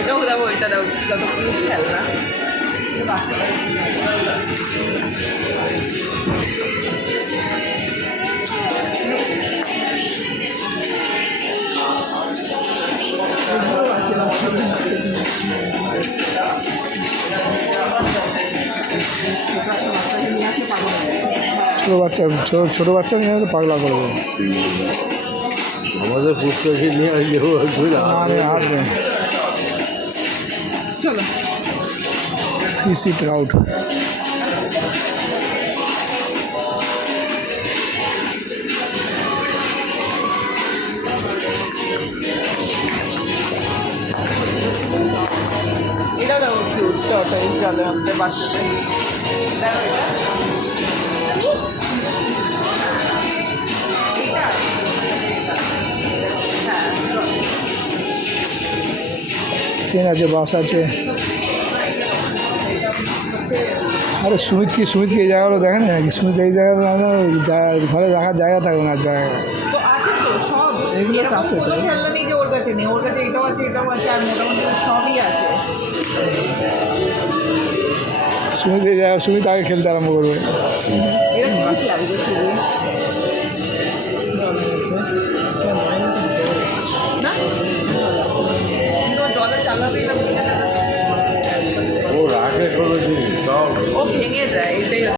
এটাও দেবো, এটা দাও, যত কিউট খেলনা। ছোটো বাচ্চা ছোটো বাচ্চা নিয়ে তো পাগলা করবে। আমাদের পুষ্পকে নিয়ে আমি আসবে চলো পিসি ট্রাউট। এটাও দেবো কিউট টয় চলে আমাদের বাচ্চাদের। দেখো এটা ট্রেন আছে, বাস আছে। আরে সুমিতকে এই জায়গাগুলো দেখেন নাকি? সুমিত এই জায়গাগুলো ঘরে রাখার জায়গা থাকবে না, জায়গা তো আছে তো সব, এগুলো এরকম আছে তো। কোনো খেলনা নেই যে ওর কাছে নেই, ওর কাছে এটাও আছে, এটাও আছে, আর মোটামুটি সবই আছে। সুমিত এই জায়গা, সুমিত আগে খেলতে আরম্ভ করবে। এটা কিউট লাগবে খুবই।